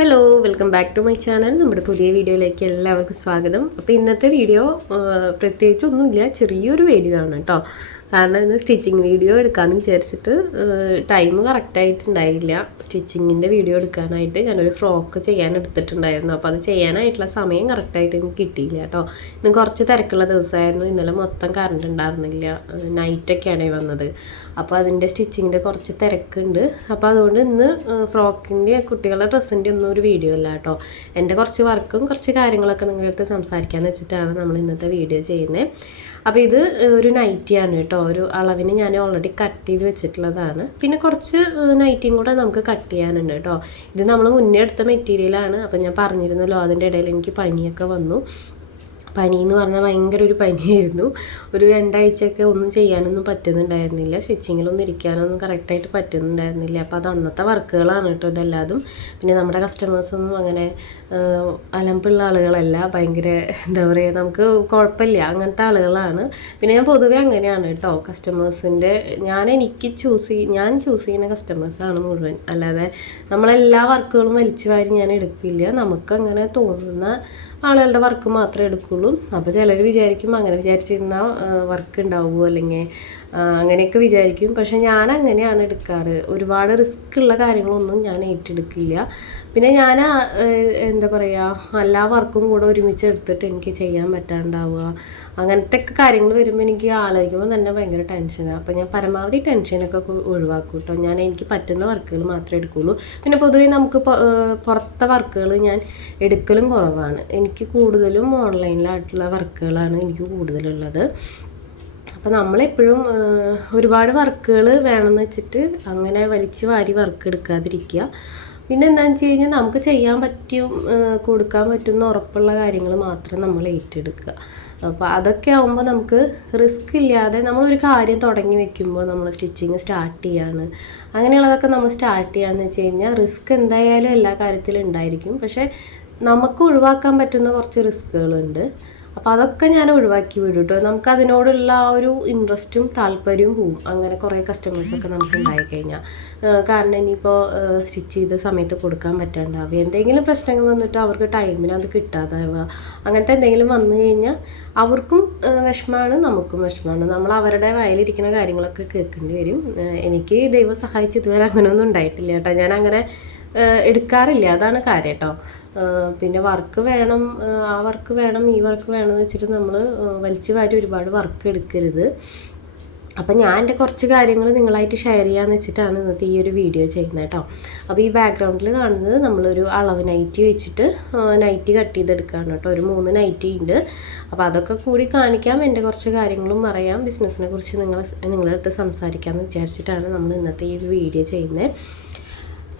Hello welcome back to my channel. നമ്മുടെ പുതിയ വീഡിയോയിലേക്ക് എല്ലാവർക്കും സ്വാഗതം. അപ്പോൾ ഇന്നത്തെ വീഡിയോ പ്രത്യേകിച്ചൊന്നുമില്ല, ചെറിയൊരു വീഡിയോ ആണ് കേട്ടോ. കാരണം ഇന്ന് സ്റ്റിച്ചിങ് വീഡിയോ എടുക്കാമെന്ന് വിചാരിച്ചിട്ട് ടൈം കറക്റ്റായിട്ടുണ്ടായില്ല. സ്റ്റിച്ചിങ്ങിൻ്റെ വീഡിയോ എടുക്കാനായിട്ട് ഞാനൊരു ഫ്രോക്ക് ചെയ്യാൻ എടുത്തിട്ടുണ്ടായിരുന്നു. അപ്പോൾ അത് ചെയ്യാനായിട്ടുള്ള സമയം കറക്റ്റായിട്ട് എനിക്ക് കിട്ടിയില്ല കേട്ടോ. ഇന്ന് കുറച്ച് തിരക്കുള്ള ദിവസമായിരുന്നു. ഇന്നലെ മൊത്തം കറണ്ട് ഉണ്ടായിരുന്നില്ല, നൈറ്റൊക്കെയാണ് വന്നത്. അപ്പോൾ അതിൻ്റെ സ്റ്റിച്ചിങ്ങിൻ്റെ കുറച്ച് തിരക്കുണ്ട്. അപ്പോൾ അതുകൊണ്ട് ഇന്ന് ഫ്രോക്കിൻ്റെ കുട്ടികളുടെ ഡ്രസ്സിൻ്റെ ഒന്നും ഒരു വീഡിയോ അല്ല കേട്ടോ. എൻ്റെ കുറച്ച് വർക്കും കുറച്ച് കാര്യങ്ങളൊക്കെ നിങ്ങളുടെ അടുത്ത് സംസാരിക്കാമെന്ന് വെച്ചിട്ടാണ് നമ്മൾ ഇന്നത്തെ വീഡിയോ ചെയ്യുന്നത്. അപ്പോൾ ഇത് ഒരു നൈറ്റിയാണ് കേട്ടോ. ഒരു അളവിന് ഞാൻ ഓൾറെഡി കട്ട് ചെയ്ത് വെച്ചിട്ടുള്ളതാണ്. പിന്നെ കുറച്ച് നൈറ്റിയും കൂടെ നമുക്ക് കട്ട് ചെയ്യാനുണ്ട് കേട്ടോ. ഇത് നമ്മൾ മുന്നേ എടുത്ത മെറ്റീരിയലാണ്. അപ്പോൾ ഞാൻ പറഞ്ഞിരുന്നല്ലോ, അതിൻ്റെ ഇടയിൽ എനിക്ക് പനിയൊക്കെ വന്നു. പനി എന്ന് പറഞ്ഞാൽ ഭയങ്കര ഒരു പനിയായിരുന്നു. ഒരു 2 ആഴ്ചയൊക്കെ ഒന്നും ചെയ്യാനൊന്നും പറ്റുന്നുണ്ടായിരുന്നില്ല. സ്റ്റിച്ചിങ്ങിലൊന്നും ഇരിക്കാനൊന്നും കറക്റ്റായിട്ട് പറ്റുന്നുണ്ടായിരുന്നില്ല. അപ്പോൾ അത് അന്നത്തെ വർക്കുകളാണ് കേട്ടോ ഇതെല്ലാതും. പിന്നെ നമ്മുടെ കസ്റ്റമേഴ്സൊന്നും അങ്ങനെ അലമ്പുള്ള ആളുകളല്ല, ഭയങ്കര എന്താ പറയുക, നമുക്ക് കുഴപ്പമില്ല, അങ്ങനത്തെ ആളുകളാണ്. പിന്നെ ഞാൻ പൊതുവെ അങ്ങനെയാണ് കേട്ടോ. കസ്റ്റമേഴ്സിൻ്റെ ഞാൻ ചൂസ് ചെയ്യുന്ന കസ്റ്റമേഴ്സാണ് മുഴുവൻ. അല്ലാതെ നമ്മളെല്ലാ വർക്കുകളും വലിച്ചു വാരി ഞാൻ എടുക്കില്ല. നമുക്കങ്ങനെ തോന്നുന്ന ആളുകളുടെ വർക്ക് മാത്രമേ എടുക്കുള്ളൂ. അപ്പോൾ ചിലർ വിചാരിക്കും അങ്ങനെ വിചാരിച്ചിരുന്നാൽ വർക്ക് ഉണ്ടാവുമോ, അല്ലെങ്കിൽ അങ്ങനെയൊക്കെ വിചാരിക്കും. പക്ഷെ ഞാൻ അങ്ങനെയാണ് എടുക്കാറ്. ഒരുപാട് റിസ്ക് ഉള്ള കാര്യങ്ങളൊന്നും ഞാൻ ഏറ്റെടുക്കില്ല. പിന്നെ ഞാൻ എന്താ പറയുക, എല്ലാ വർക്കും കൂടെ ഒരുമിച്ച് എടുത്തിട്ട് എനിക്ക് ചെയ്യാൻ പറ്റാണ്ടാവുക, അങ്ങനത്തെ ഒക്കെ കാര്യങ്ങൾ വരുമ്പോൾ എനിക്ക് ആലോചിക്കുമ്പോൾ തന്നെ ഭയങ്കര ടെൻഷനാണ്. അപ്പോൾ ഞാൻ പരമാവധി ടെൻഷനൊക്കെ ഒഴിവാക്കും കേട്ടോ. എനിക്ക് പറ്റുന്ന വർക്കുകൾ മാത്രമേ എടുക്കുകയുള്ളൂ. പിന്നെ പൊതുവേ നമുക്ക് പുറത്തെ വർക്കുകൾ ഞാൻ എടുക്കലും കുറവാണ്. എനിക്ക് കൂടുതലും ഓൺലൈനിലായിട്ടുള്ള വർക്കുകളാണ് എനിക്ക് കൂടുതലുള്ളത്. അപ്പോൾ നമ്മളെപ്പോഴും ഒരുപാട് വർക്കുകൾ വേണമെന്ന് വെച്ചിട്ട് അങ്ങനെ വലിച്ചു വാരി വർക്ക് എടുക്കാതിരിക്കുക. പിന്നെ എന്താണെന്ന് വെച്ച് കഴിഞ്ഞാൽ നമുക്ക് ചെയ്യാൻ പറ്റും, കൊടുക്കാൻ പറ്റുന്ന ഉറപ്പുള്ള കാര്യങ്ങൾ മാത്രം നമ്മൾ ഏറ്റെടുക്കുക. അപ്പോൾ അതൊക്കെ ആകുമ്പോൾ നമുക്ക് റിസ്ക് ഇല്ലാതെ നമ്മളൊരു കാര്യം തുടങ്ങി വെക്കുമ്പോൾ നമ്മൾ സ്റ്റിച്ചിങ് സ്റ്റാർട്ട് ചെയ്യാണ്, അങ്ങനെയുള്ളതൊക്കെ നമ്മൾ സ്റ്റാർട്ട് ചെയ്യാന്ന് വെച്ച് കഴിഞ്ഞാൽ റിസ്ക് എന്തായാലും എല്ലാ കാര്യത്തിലും ഉണ്ടായിരിക്കും. പക്ഷേ നമുക്ക് ഒഴിവാക്കാൻ പറ്റുന്ന കുറച്ച് റിസ്ക്കുകളുണ്ട്. അപ്പോൾ അതൊക്കെ ഞാൻ ഒഴിവാക്കി വിടും കേട്ടോ. നമുക്കതിനോടുള്ള ആ ഒരു ഇൻട്രസ്റ്റും താല്പര്യവും പോവും, അങ്ങനെ കുറേ കസ്റ്റമേഴ്സൊക്കെ നമുക്ക് ഉണ്ടായിക്കഴിഞ്ഞാൽ. കാരണം ഇനിയിപ്പോൾ സ്റ്റിച്ച് ചെയ്ത സമയത്ത് കൊടുക്കാൻ പറ്റാണ്ടാവുക, എന്തെങ്കിലും പ്രശ്നങ്ങൾ വന്നിട്ട് അവർക്ക് ടൈമിന് അത് കിട്ടാതാവുക, അങ്ങനത്തെ എന്തെങ്കിലും വന്നു കഴിഞ്ഞാൽ അവർക്കും വിഷമമാണ്, നമുക്കും വിഷമമാണ്. നമ്മൾ അവരുടെ വയലിരിക്കുന്ന കാര്യങ്ങളൊക്കെ കേൾക്കേണ്ടി വരും. എനിക്ക് ദൈവം സഹായിച്ച് ഇതുവരെ അങ്ങനെയൊന്നും ഉണ്ടായിട്ടില്ല കേട്ടോ. ഞാൻ അങ്ങനെ എടുക്കാറില്ല, അതാണ് കാര്യം കേട്ടോ. പിന്നെ വർക്ക് വേണം, ആ വർക്ക് വേണം, ഈ വർക്ക് വേണം എന്ന് വെച്ചിട്ട് നമ്മൾ വലിച്ചു വാരി ഒരുപാട് വർക്ക് എടുക്കരുത്. അപ്പം ഞാൻ എൻ്റെ കുറച്ച് കാര്യങ്ങൾ നിങ്ങളായിട്ട് ഷെയർ ചെയ്യാമെന്ന് വെച്ചിട്ടാണ് ഇന്നത്തെ ഈ ഒരു വീഡിയോ ചെയ്യുന്നത് കേട്ടോ. അപ്പോൾ ഈ ബാക്ക്ഗ്രൗണ്ടിൽ കാണുന്നത് നമ്മളൊരു അളവ് നൈറ്റി വെച്ചിട്ട് നൈറ്റി കട്ട് ചെയ്തെടുക്കുകയാണ് കേട്ടോ. ഒരു 3 നൈറ്റി ഉണ്ട്. അപ്പോൾ അതൊക്കെ കൂടി കാണിക്കാം, എൻ്റെ കുറച്ച് കാര്യങ്ങളും പറയാം, ബിസിനസ്സിനെ കുറിച്ച് നിങ്ങളുടെ അടുത്ത് സംസാരിക്കാമെന്ന് വിചാരിച്ചിട്ടാണ് നമ്മൾ ഇന്നത്തെ ഈ വീഡിയോ ചെയ്യുന്നത്.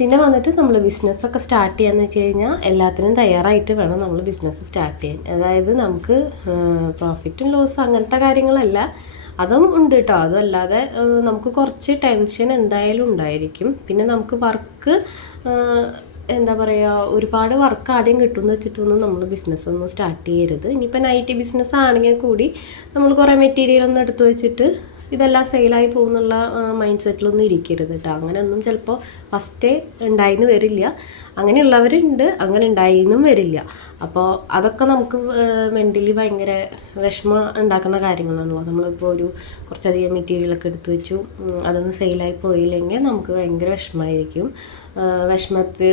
പിന്നെ വന്നിട്ട് നമ്മൾ ബിസിനസ്സൊക്കെ സ്റ്റാർട്ട് ചെയ്യാന്ന് വെച്ച് കഴിഞ്ഞാൽ എല്ലാത്തിനും തയ്യാറായിട്ട് വേണം നമ്മൾ ബിസിനസ് സ്റ്റാർട്ട് ചെയ്യാൻ. അതായത് നമുക്ക് പ്രോഫിറ്റും ലോസ് അങ്ങനത്തെ കാര്യങ്ങളല്ല, അതും ഉണ്ട് കേട്ടോ. അതല്ലാതെ നമുക്ക് കുറച്ച് ടെൻഷൻ എന്തായാലും ഉണ്ടായിരിക്കും. പിന്നെ നമുക്ക് വർക്ക് എന്താ പറയുക, ഒരുപാട് വർക്ക് ആദ്യം കിട്ടുമെന്ന് വെച്ചിട്ടൊന്നും നമ്മൾ ബിസിനസ്സൊന്നും സ്റ്റാർട്ട് ചെയ്യരുത്. ഇനിയിപ്പോൾ നൈറ്റി ബിസിനസ് ആണെങ്കിൽ കൂടി നമ്മൾ കുറേ മെറ്റീരിയലൊന്നും എടുത്തു വെച്ചിട്ട് ഇതെല്ലാം സെയിലായി പോകുന്നുള്ള മൈൻഡ് സെറ്റിലൊന്നും ഇരിക്കരുത് കേട്ടോ. അങ്ങനെയൊന്നും ചിലപ്പോൾ ഫസ്റ്റേ ഉണ്ടായിന്ന് വരില്ല. അങ്ങനെയുള്ളവരുണ്ട്, അങ്ങനെ ഉണ്ടായിന്നും വരില്ല. അപ്പോൾ അതൊക്കെ നമുക്ക് മെൻ്റലി ഭയങ്കര വിഷമം ഉണ്ടാക്കുന്ന കാര്യങ്ങളാണല്ലോ. നമ്മളിപ്പോൾ കുറച്ചധികം മെറ്റീരിയലൊക്കെ എടുത്തു വെച്ചു, അതൊന്നും സെയിലായി പോയില്ലെങ്കിൽ നമുക്ക് ഭയങ്കര വിഷമമായിരിക്കും.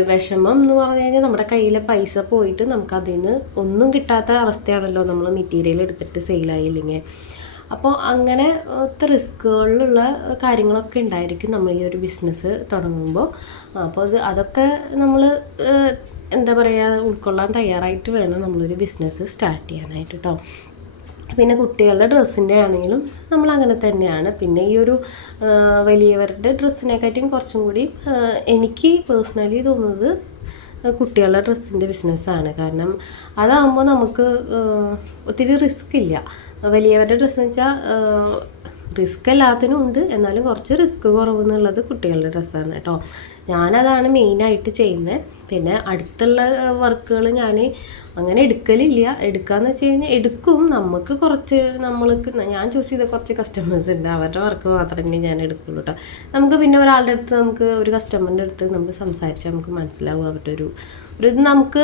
വിഷമം എന്ന് പറഞ്ഞു കഴിഞ്ഞാൽ നമ്മുടെ കയ്യിലെ പൈസ പോയിട്ട് നമുക്കതിൽ നിന്ന് ഒന്നും കിട്ടാത്ത അവസ്ഥയാണല്ലോ നമ്മൾ മെറ്റീരിയൽ എടുത്തിട്ട് സെയിലായില്ലെങ്കിൽ. അപ്പോൾ അങ്ങനെ റിസ്ക്കുകളിലുള്ള കാര്യങ്ങളൊക്കെ ഉണ്ടായിരിക്കും നമ്മൾ ഈ ഒരു ബിസിനസ് തുടങ്ങുമ്പോൾ. അപ്പോൾ അതൊക്കെ നമ്മൾ എന്താ പറയുക, ഉൾക്കൊള്ളാൻ തയ്യാറായിട്ട് വേണം നമ്മളൊരു ബിസിനസ് സ്റ്റാർട്ട് ചെയ്യാനായിട്ട് കേട്ടോ. പിന്നെ കുട്ടികളുടെ ഡ്രസ്സിൻ്റെ ആണെങ്കിലും നമ്മൾ അങ്ങനെ തന്നെയാണ്. പിന്നെ ഈ ഒരു വലിയവരുടെ ഡ്രസ്സിനെക്കാട്ടിയും കുറച്ചും കൂടി എനിക്ക് പേഴ്സണലി തോന്നുന്നത് കുട്ടികളുടെ ഡ്രസ്സിൻ്റെ ബിസിനസ്സാണ്. കാരണം അതാകുമ്പോൾ നമുക്ക് ഒത്തിരി റിസ്ക് ഇല്ല. വലിയവരുടെ ഡ്രസ്സ് എന്ന് വെച്ചാൽ റിസ്ക് എല്ലാത്തിനും ഉണ്ട്, എന്നാലും കുറച്ച് റിസ്ക് കുറവെന്നുള്ളത് കുട്ടികളുടെ ഡ്രസ്സാണ് കേട്ടോ. ഞാനതാണ് മെയിനായിട്ട് ചെയ്യുന്നത്. പിന്നെ അടുത്തുള്ള വർക്കുകൾ ഞാൻ അങ്ങനെ എടുക്കലില്ല. എടുക്കാന്ന് വെച്ച് കഴിഞ്ഞാൽ എടുക്കും. നമുക്ക് കുറച്ച് ഞാൻ ചൂസ് ചെയ്ത കുറച്ച് കസ്റ്റമേഴ്സ് ഉണ്ട്, അവരുടെ വർക്ക് മാത്രമേ ഞാൻ എടുക്കുള്ളൂ കേട്ടോ. നമുക്ക് പിന്നെ ഒരാളുടെ അടുത്ത്, നമുക്ക് ഒരു കസ്റ്റമറിൻ്റെ അടുത്ത് നമുക്ക് സംസാരിച്ചാൽ നമുക്ക് മനസ്സിലാവും അവരുടെ ഒരു ഇത് നമുക്ക്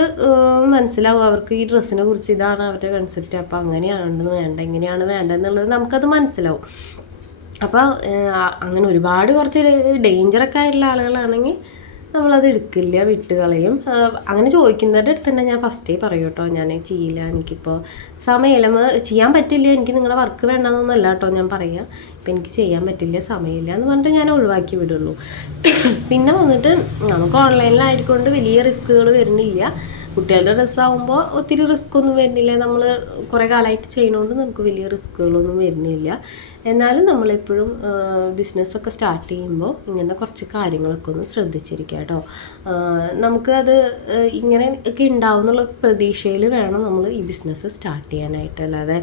മനസ്സിലാവും. അവർക്ക് ഈ ഡ്രസ്സിനെ കുറിച്ച് ഇതാണ് അവരുടെ കൺസെപ്റ്റ്, അപ്പോൾ അങ്ങനെയാണ് വേണ്ട, ഇങ്ങനെയാണ് വേണ്ടതെന്നുള്ളത് നമുക്കത് മനസ്സിലാവും. അപ്പോൾ അങ്ങനെ ഒരുപാട് കുറച്ച് ഡേഞ്ചറൊക്കെ ആയിട്ടുള്ള ആളുകളാണെങ്കിൽ നമ്മളത് എടുക്കില്ല, വിട്ട് കളയും. അങ്ങനെ ചോദിക്കുന്നവരുടെ അടുത്ത് തന്നെ ഞാൻ ഫസ്റ്റേ പറയും കേട്ടോ, ഞാൻ ചെയ്യില്ല, എനിക്കിപ്പോൾ സമയമില്ല, ചെയ്യാൻ പറ്റില്ല, എനിക്ക് നിങ്ങളുടെ വർക്ക് വേണമെന്നൊന്നല്ല കേട്ടോ ഞാൻ പറയുക. ഇപ്പം എനിക്ക് ചെയ്യാൻ പറ്റില്ല, സമയമില്ല എന്ന് പറഞ്ഞിട്ട് ഞാൻ ഒഴിവാക്കി വിടുള്ളൂ. പിന്നെ വന്നിട്ട് നമുക്ക് ഓൺലൈനിലായതുകൊണ്ട് വലിയ റിസ്കുകൾ വരുന്നില്ല. കുട്ടികളുടെ ഡ്രസ്സാകുമ്പോൾ ഒത്തിരി റിസ്ക് ഒന്നും വരുന്നില്ല. നമ്മൾ കുറേ കാലമായിട്ട് ചെയ്യുന്നതുകൊണ്ട് നമുക്ക് വലിയ റിസ്കുകളൊന്നും വരുന്നില്ല. എന്നാലും നമ്മളെപ്പോഴും ബിസിനസ്സൊക്കെ സ്റ്റാർട്ട് ചെയ്യുമ്പോൾ ഇങ്ങനെ കുറച്ച് കാര്യങ്ങളൊക്കെ ഒന്ന് ശ്രദ്ധിച്ചിരിക്കുക കേട്ടോ. നമുക്ക് അത് ഇങ്ങനെ ഒക്കെ ഉണ്ടാവും എന്നുള്ള പ്രതീക്ഷയിൽ വേണം നമ്മൾ ഈ ബിസിനസ് സ്റ്റാർട്ട് ചെയ്യാനായിട്ട്. അല്ലാതെ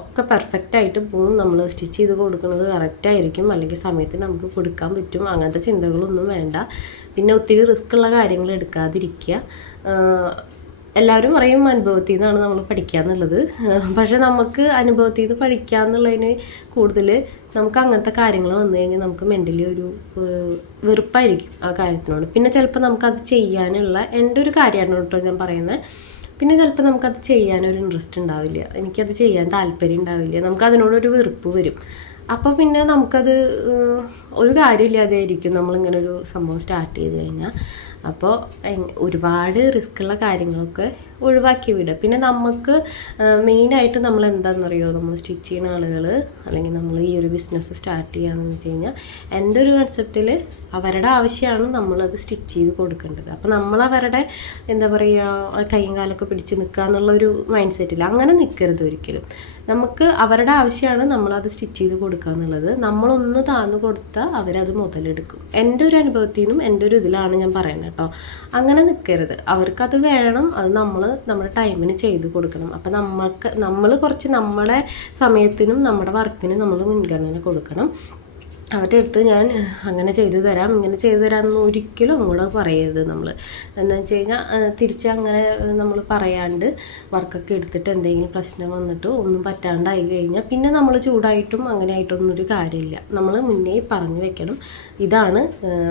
ഒക്കെ പെർഫെക്റ്റായിട്ട് പോവും, നമ്മൾ സ്റ്റിച്ച് ചെയ്ത് കൊടുക്കുന്നത് കറക്റ്റായിരിക്കും, അല്ലെങ്കിൽ സമയത്ത് നമുക്ക് കൊടുക്കാൻ പറ്റും, അങ്ങനത്തെ ചിന്തകളൊന്നും വേണ്ട. പിന്നെ ഒത്തിരി റിസ്ക് ഉള്ള കാര്യങ്ങൾ എടുക്കാതിരിക്കുക. എല്ലാവരും പറയും അനുഭവത്തിൽ നിന്നാണ് നമ്മൾ പഠിക്കുക എന്നുള്ളത്. പക്ഷെ നമുക്ക് അനുഭവത്തിൽ നിന്ന് പഠിക്കുക എന്നുള്ളതിന് കൂടുതൽ നമുക്ക് അങ്ങനത്തെ കാര്യങ്ങൾ വന്നു കഴിഞ്ഞാൽ നമുക്ക് മെൻ്റലി ഒരു വെറുപ്പായിരിക്കും ആ കാര്യത്തിനോട്. പിന്നെ ചിലപ്പോൾ നമുക്കത് ചെയ്യാനുള്ള എൻ്റെ ഒരു കാര്യമാണ് കേട്ടോ ഞാൻ പറയുന്നത്. പിന്നെ ചിലപ്പോൾ നമുക്കത് ചെയ്യാനൊരു ഇൻട്രസ്റ്റ് ഉണ്ടാവില്ല, എനിക്കത് ചെയ്യാൻ താല്പര്യം ഉണ്ടാവില്ല, നമുക്കതിനോടൊരു വെറുപ്പ് വരും. അപ്പോൾ പിന്നെ നമുക്കത് ഒരു കാര്യമില്ലാതെ ആയിരിക്കും നമ്മളിങ്ങനെ ഒരു സംഭവം സ്റ്റാർട്ട് ചെയ്ത് കഴിഞ്ഞാൽ. അപ്പോൾ ഒരുപാട് റിസ്ക്കുള്ള കാര്യങ്ങളൊക്കെ ഒഴിവാക്കി വിടുക. പിന്നെ നമുക്ക് മെയിനായിട്ട് നമ്മൾ എന്താണെന്നറിയോ, നമ്മൾ സ്റ്റിച്ച് ചെയ്യുന്ന ആളുകൾ അല്ലെങ്കിൽ നമ്മൾ ഈ ഒരു ബിസിനസ് സ്റ്റാർട്ട് ചെയ്യാമെന്ന് വെച്ച് കഴിഞ്ഞാൽ എൻ്റെ ഒരു കൺസെപ്റ്റിൽ അവരുടെ ആവശ്യമാണ് നമ്മളത് സ്റ്റിച്ച് ചെയ്ത് കൊടുക്കേണ്ടത്. അപ്പോൾ നമ്മൾ അവരുടെ എന്താ പറയുക കൈയും കാലൊക്കെ പിടിച്ച് നിൽക്കുക എന്നുള്ളൊരു മൈൻഡ് സെറ്റില്ല, അങ്ങനെ നിൽക്കരുത് ഒരിക്കലും. നമുക്ക് അവരുടെ ആവശ്യമാണ് നമ്മളത് സ്റ്റിച്ച് ചെയ്ത് കൊടുക്കുക എന്നുള്ളത്. നമ്മളൊന്ന് താഴ്ന്നു കൊടുത്താൽ അവരത് മുതലെടുക്കും. എൻ്റെ ഒരു അനുഭവത്തിൽ നിന്നും എൻ്റെ ഒരു ഇതിലാണ് ഞാൻ പറയുന്നത് കേട്ടോ. അങ്ങനെ നിൽക്കരുത്, അവർക്കത് വേണം, അത് നമ്മുടെ ടൈമിന് ചെയ്ത് കൊടുക്കണം. അപ്പം നമ്മൾ കുറച്ച് നമ്മുടെ സമയത്തിനും നമ്മുടെ വർക്കിനും നമ്മൾ മുൻഗണന കൊടുക്കണം. അവരുടെ അടുത്ത് ഞാൻ അങ്ങനെ ചെയ്തു തരാം, ഇങ്ങനെ ചെയ്തു തരാമെന്ന് ഒരിക്കലും അങ്ങോട്ട് പറയരുത്. നമ്മൾ എന്താണെന്ന് വെച്ച് കഴിഞ്ഞാൽ തിരിച്ച് അങ്ങനെ നമ്മൾ പറയാണ്ട് വർക്കൊക്കെ എടുത്തിട്ട് എന്തെങ്കിലും പ്രശ്നം വന്നിട്ട് ഒന്നും പറ്റാണ്ടായി കഴിഞ്ഞാൽ പിന്നെ നമ്മൾ ചൂടായിട്ടും അങ്ങനെ ആയിട്ടൊന്നൊരു കാര്യമില്ല. നമ്മൾ മുന്നേ പറഞ്ഞു വെക്കണം, ഇതാണ്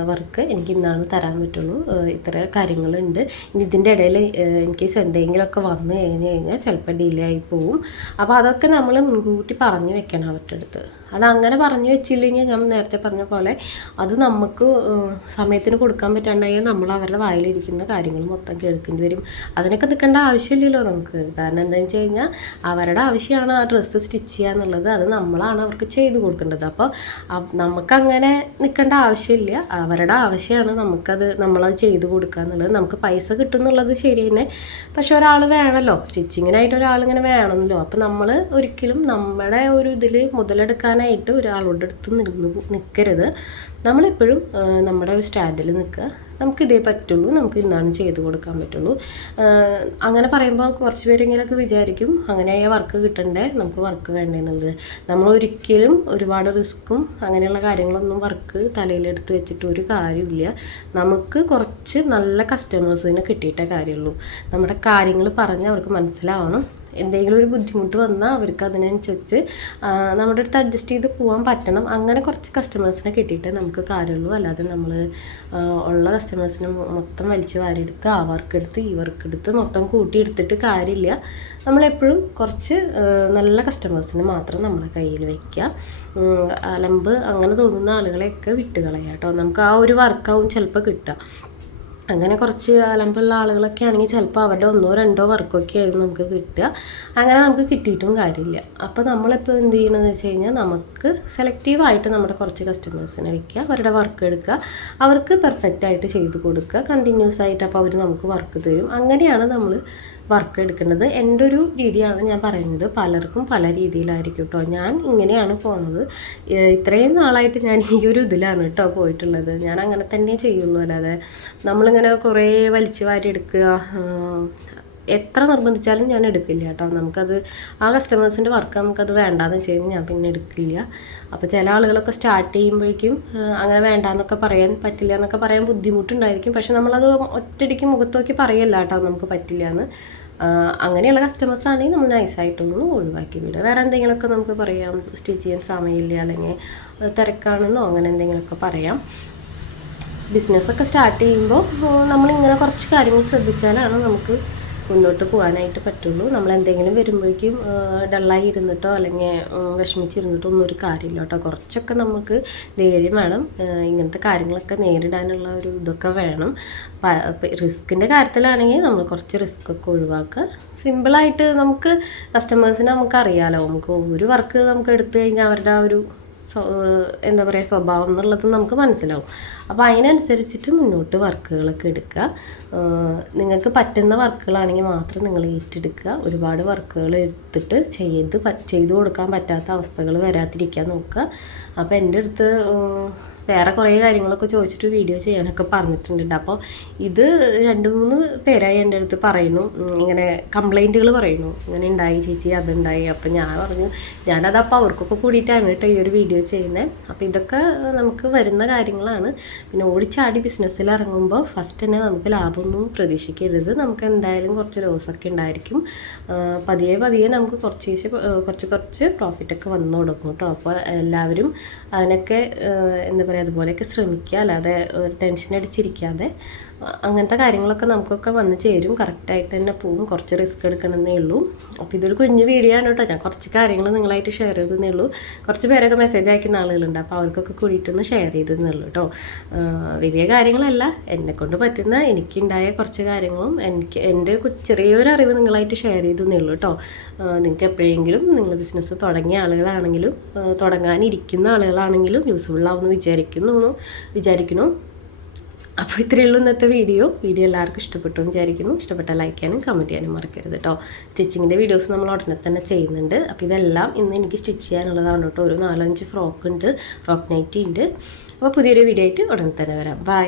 വർക്ക്, എനിക്ക് ഇന്നാണ് തരാൻ പറ്റുള്ളൂ, ഇത്ര കാര്യങ്ങളുണ്ട്, ഇനി ഇതിൻ്റെ ഇടയിൽ എനിക്ക് എന്തെങ്കിലുമൊക്കെ വന്നു കഴിഞ്ഞാൽ ചിലപ്പോൾ ഡിലേ ആയി പോവും. അപ്പോൾ അതൊക്കെ നമ്മൾ മുൻകൂട്ടി പറഞ്ഞു വെക്കണം അവരുടെ അടുത്ത്. അതങ്ങനെ പറഞ്ഞു വെച്ചില്ലെങ്കിൽ ഞാൻ നേരത്തെ പറഞ്ഞ പോലെ അത് നമുക്ക് സമയത്തിന് കൊടുക്കാൻ പറ്റാണ്ടായാൽ നമ്മൾ അവരുടെ വായിലിരിക്കുന്ന കാര്യങ്ങൾ മൊത്തം കേൾക്കേണ്ടി വരും. അതിനൊക്കെ നിൽക്കേണ്ട ആവശ്യമില്ലല്ലോ നമുക്ക്. കാരണം എന്താണെന്ന് വെച്ച് കഴിഞ്ഞാൽ അവരുടെ ആവശ്യമാണ് ആ ഡ്രസ്സ് സ്റ്റിച്ച് ചെയ്യുക എന്നുള്ളത്, അത് നമ്മളാണ് അവർക്ക് ചെയ്ത് കൊടുക്കേണ്ടത്. അപ്പോൾ നമുക്കങ്ങനെ നിൽക്കേണ്ട ആവശ്യമില്ല, അവരുടെ ആവശ്യമാണ് നമ്മളത് ചെയ്ത് കൊടുക്കുക എന്നുള്ളത്. നമുക്ക് പൈസ കിട്ടുന്നുള്ളത് ശരി തന്നെ, പക്ഷെ ഒരാൾ വേണമല്ലോ, സ്റ്റിച്ചിങ്ങിനായിട്ട് ഒരാളിങ്ങനെ വേണമല്ലോ. അപ്പോൾ നമ്മൾ ഒരിക്കലും നമ്മുടെ ഒരു ഇതിൽ മുതലെടുക്കാനായിട്ട് ഒരാളോട് അടുത്ത് നിൽക്കരുത്. നമ്മളെപ്പോഴും നമ്മുടെ ഒരു സ്റ്റാൻഡിൽ നിൽക്കുക, നമുക്കിതേ പറ്റുള്ളൂ, നമുക്ക് ഇന്നാണ് ചെയ്ത് കൊടുക്കാൻ പറ്റുള്ളൂ. അങ്ങനെ പറയുമ്പോൾ കുറച്ച് പേരെങ്കിലൊക്കെ വിചാരിക്കും അങ്ങനെയായ വർക്ക് കിട്ടണ്ടേ, നമുക്ക് വർക്ക് വേണ്ടേ എന്നുള്ളത്. നമ്മളൊരിക്കലും ഒരുപാട് റിസ്ക്കും അങ്ങനെയുള്ള കാര്യങ്ങളൊന്നും വർക്ക് തലയിലെടുത്ത് വെച്ചിട്ട് ഒരു കാര്യമില്ല. നമുക്ക് കുറച്ച് നല്ല കസ്റ്റമേഴ്സിനെ കിട്ടിയിട്ടേ കാര്യമുള്ളൂ. നമ്മുടെ കാര്യങ്ങൾ പറഞ്ഞ് അവർക്ക് മനസ്സിലാവണം. എന്തെങ്കിലും ഒരു ബുദ്ധിമുട്ട് വന്നാൽ അവർക്ക് അതിനനുസരിച്ച് നമ്മുടെ അടുത്ത് അഡ്ജസ്റ്റ് ചെയ്ത് പോകാൻ പറ്റണം. അങ്ങനെ കുറച്ച് കസ്റ്റമേഴ്സിനെ കിട്ടിയിട്ടേ നമുക്ക് കാര്യമുള്ളൂ. അല്ലാതെ നമ്മൾ ഉള്ള കസ്റ്റമേഴ്സിനെ മൊത്തം വലിച്ചു വാരിയെടുത്ത് ആ വർക്ക് എടുത്ത് ഈ വർക്ക് എടുത്ത് മൊത്തം കൂട്ടിയെടുത്തിട്ട് കാര്യമില്ല. നമ്മളെപ്പോഴും കുറച്ച് നല്ല കസ്റ്റമേഴ്സിനെ മാത്രം നമ്മുടെ കയ്യിൽ വയ്ക്കുക. അലമ്പ് അങ്ങനെ തോന്നുന്ന ആളുകളെയൊക്കെ വിട്ടുകളയുക കേട്ടോ. നമുക്ക് ആ ഒരു വർക്കാവും ചിലപ്പോൾ കിട്ടുക. അങ്ങനെ കുറച്ച് അലമ്പുള്ള ആളുകളൊക്കെ ആണെങ്കിൽ ചിലപ്പോൾ അവരുടെ 1-2 വർക്കൊക്കെ ആയിരുന്നു നമുക്ക് കിട്ടുക. അങ്ങനെ നമുക്ക് കിട്ടിയിട്ടും കാര്യമില്ല. അപ്പോൾ നമ്മളിപ്പോൾ എന്ത് ചെയ്യണമെന്ന് വെച്ച് കഴിഞ്ഞാൽ നമുക്ക് സെലക്റ്റീവായിട്ട് നമ്മുടെ കുറച്ച് കസ്റ്റമേഴ്സിനെ വയ്ക്കുക, അവരുടെ വർക്ക് എടുക്കുക, അവർക്ക് പെർഫെക്റ്റായിട്ട് ചെയ്ത് കൊടുക്കുക കണ്ടിന്യൂസ് ആയിട്ട്. അപ്പോൾ അവർ നമുക്ക് വർക്ക് തരും. അങ്ങനെയാണ് നമ്മൾ വർക്ക് എടുക്കേണ്ടത്. എൻ്റെ ഒരു രീതിയാണ് ഞാൻ പറയുന്നത്. പലർക്കും പല രീതിയിലായിരിക്കും കേട്ടോ. ഞാൻ ഇങ്ങനെയാണ് പോകുന്നത്. ഇത്രയും നാളായിട്ട് ഞാൻ ഈ ഒരു ഇതിലാണ് കേട്ടോ പോയിട്ടുള്ളത്. ഞാൻ അങ്ങനെ തന്നെ ചെയ്യുള്ളൂ. അല്ലാതെ നമ്മളിങ്ങനെ കുറേ വലിച്ചു വാരി എടുക്കുക എത്ര നിർബന്ധിച്ചാലും ഞാൻ എടുക്കില്ല കേട്ടോ. നമുക്കത് ആ കസ്റ്റമേഴ്സിൻ്റെ വർക്ക് നമുക്കത് വേണ്ടാന്ന് വെച്ച് കഴിഞ്ഞാൽ ഞാൻ പിന്നെ എടുക്കില്ല. അപ്പോൾ ചില ആളുകളൊക്കെ സ്റ്റാർട്ട് ചെയ്യുമ്പോഴേക്കും അങ്ങനെ വേണ്ടാന്നൊക്കെ പറയാൻ പറ്റില്ല എന്നൊക്കെ പറയാൻ ബുദ്ധിമുട്ടുണ്ടായിരിക്കും. പക്ഷെ നമ്മളത് ഒറ്റയടിക്ക് മുഖത്ത് നോക്കി പറയല്ല കേട്ടോ നമുക്ക് പറ്റില്ല എന്ന്. അങ്ങനെയുള്ള കസ്റ്റമേഴ്സ് ആണെങ്കിൽ നമ്മൾ നൈസായിട്ടൊന്ന് ഒഴിവാക്കി വിടുക. വേറെ എന്തെങ്കിലുമൊക്കെ നമുക്ക് പറയാം, സ്റ്റിച്ച് ചെയ്യാൻ സമയമില്ല അല്ലെങ്കിൽ തിരക്കാണെന്നോ അങ്ങനെ എന്തെങ്കിലുമൊക്കെ പറയാം. ബിസിനസ്സൊക്കെ സ്റ്റാർട്ട് ചെയ്യുമ്പോൾ നമ്മളിങ്ങനെ കുറച്ച് കാര്യങ്ങൾ ശ്രദ്ധിച്ചാലാണ് നമുക്ക് മുന്നോട്ട് പോകാനായിട്ട് പറ്റുള്ളൂ. നമ്മൾ എന്തെങ്കിലും വരുമ്പോഴേക്കും ഡള്ളായി ഇരുന്നിട്ടോ അല്ലെങ്കിൽ വിഷമിച്ചിരുന്നിട്ടോ ഒന്നും ഒരു കാര്യമില്ല കേട്ടോ. കുറച്ചൊക്കെ നമുക്ക് ധൈര്യം വേണം, ഇങ്ങനത്തെ കാര്യങ്ങളൊക്കെ നേരിടാനുള്ള ഒരു ഇതൊക്കെ വേണം. റിസ്കിൻ്റെ കാര്യത്തിലാണെങ്കിൽ നമ്മൾ കുറച്ച് റിസ്ക്കൊക്കെ ഒഴിവാക്കുക. സിമ്പിളായിട്ട് നമുക്ക് കസ്റ്റമേഴ്സിനെ നമുക്കറിയാമല്ലോ, നമുക്ക് ഒരു വർക്ക് നമുക്ക് എടുത്തു കഴിഞ്ഞാൽ അവരുടെ ആ ഒരു എന്താ പറയുക സ്വഭാവം എന്നുള്ളത് നമുക്ക് മനസ്സിലാവും. അപ്പോൾ അതിനനുസരിച്ചിട്ട് മുന്നോട്ട് വർക്കുകളൊക്കെ എടുക്കുക. നിങ്ങൾക്ക് പറ്റുന്ന വർക്കുകളാണെങ്കിൽ മാത്രം നിങ്ങൾ ഏറ്റെടുക്കുക. ഒരുപാട് വർക്കുകൾ എടുത്തിട്ട് ചെയ്തു കൊടുക്കാൻ പറ്റാത്ത അവസ്ഥകൾ വരാതിരിക്കാൻ നോക്കുക. അപ്പോൾ എൻ്റെ അടുത്ത് വേറെ കുറേ കാര്യങ്ങളൊക്കെ ചോദിച്ചിട്ട് വീഡിയോ ചെയ്യാനൊക്കെ പറഞ്ഞിട്ടുണ്ട്. അപ്പോൾ ഇത് 2-3 പേരായി എൻ്റെ അടുത്ത് പറയുന്നു, ഇങ്ങനെ കംപ്ലൈൻറ്റുകൾ പറയുന്നു, ഇങ്ങനെ ഉണ്ടായി ചേച്ചി അതുണ്ടായി. അപ്പോൾ ഞാൻ പറഞ്ഞു ഞാനതപ്പോൾ അവർക്കൊക്കെ കൂടിയിട്ടാണ് കേട്ടോ ഈ ഒരു വീഡിയോ ചെയ്യുന്നത്. അപ്പോൾ ഇതൊക്കെ നമുക്ക് വരുന്ന കാര്യങ്ങളാണ്. പിന്നെ ഓടിച്ചാടി ബിസിനസ്സിൽ ഇറങ്ങുമ്പോൾ ഫസ്റ്റ് തന്നെ നമുക്ക് ലാഭമൊന്നും പ്രതീക്ഷിക്കരുത്. നമുക്ക് എന്തായാലും കുറച്ച് ലോസൊക്കെ ഉണ്ടായിരിക്കും. പതിയെ നമുക്ക് കുറച്ച് പ്രോഫിറ്റൊക്കെ വന്നു തുടങ്ങും കേട്ടോ. അപ്പോൾ എല്ലാവരും അതിനൊക്കെ എന്താ പറയുക അതുപോലെയൊക്കെ ശ്രമിക്കുക. അല്ലാതെ ടെൻഷൻ അടിച്ചിരിക്കാതെ അങ്ങനത്തെ കാര്യങ്ങളൊക്കെ നമുക്കൊക്കെ വന്ന് ചേരും. കറക്റ്റായിട്ട് തന്നെ പോവും. കുറച്ച് റിസ്ക് എടുക്കണമെന്നേ ഉള്ളൂ. അപ്പോൾ ഇതൊരു കുഞ്ഞു വീഡിയോ ആണ് കേട്ടോ. ഞാൻ കുറച്ച് കാര്യങ്ങൾ നിങ്ങളായിട്ട് ഷെയർ ചെയ്തതേ ഉള്ളൂ. കുറച്ച് പേരൊക്കെ മെസ്സേജ് അയക്കുന്ന ആളുകളുണ്ട്, അപ്പോൾ അവർക്കൊക്കെ കൂടിയിട്ടൊന്ന് ഷെയർ ചെയ്തതേ ഉള്ളൂ കേട്ടോ. വലിയ കാര്യങ്ങളല്ല, എന്നെക്കൊണ്ട് പറ്റുന്ന എനിക്കുണ്ടായ കുറച്ച് കാര്യങ്ങളും എൻ്റെ ചെറിയൊരു അറിവ് നിങ്ങളായിട്ട് ഷെയർ ചെയ്തതേ ഉള്ളൂ കേട്ടോ. നിങ്ങൾക്ക് എപ്പോഴെങ്കിലും നിങ്ങൾ ബിസിനസ് തുടങ്ങിയ ആളുകളാണെങ്കിലും തുടങ്ങാനിരിക്കുന്ന ആളുകളാണെങ്കിലും യൂസ്ഫുള്ളാവുമെന്ന് വിചാരിക്കുന്നു. അപ്പോൾ ഇത്രയേ ഉള്ളൂ ഇന്നത്തെ വീഡിയോ എല്ലാവർക്കും ഇഷ്ടപ്പെട്ടു വിചാരിക്കുന്നു. ഇഷ്ടപ്പെട്ടാൽ ലൈക്ക് ചെയ്യാനും കമൻറ്റ് ചെയ്യാനും മറക്കരുത് കേട്ടോ. സ്റ്റിച്ചിങ്ങിൻ്റെ വീഡിയോസ് നമ്മൾ ഉടനെ തന്നെ ചെയ്യുന്നുണ്ട്. അപ്പോൾ ഇതെല്ലാം ഇന്ന് എനിക്ക് സ്റ്റിച്ച് ചെയ്യാനുള്ളതാണ് കേട്ടോ. ഒരു 4-5 ഫ്രോക്ക് നൈറ്റി ഉണ്ട്. അപ്പോൾ പുതിയൊരു വീഡിയോ ആയിട്ട് ഉടനെ തന്നെ വരാം. ബൈ.